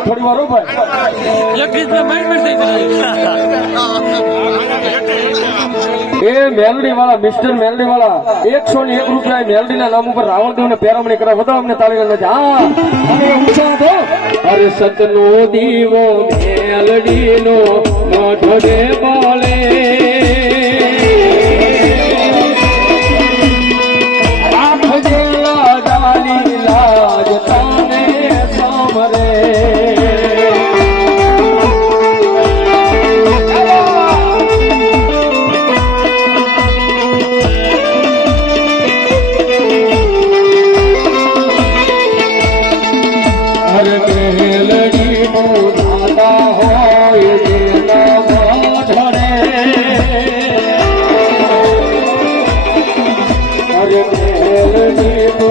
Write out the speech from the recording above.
થોડી વાર ભાઈ એ મેલડી વાળા મિસ્ટર મેલડી વાળા એકસો ને એક રૂપિયા મેલડી ના નામ ઉપર રાવણદેવ ને પેરામણી કરે બધા અમને તાળી ગણ હા અરે સતનો દીવો મેલડી નો મોઢો બોલે ಮೇಲು ನೀವು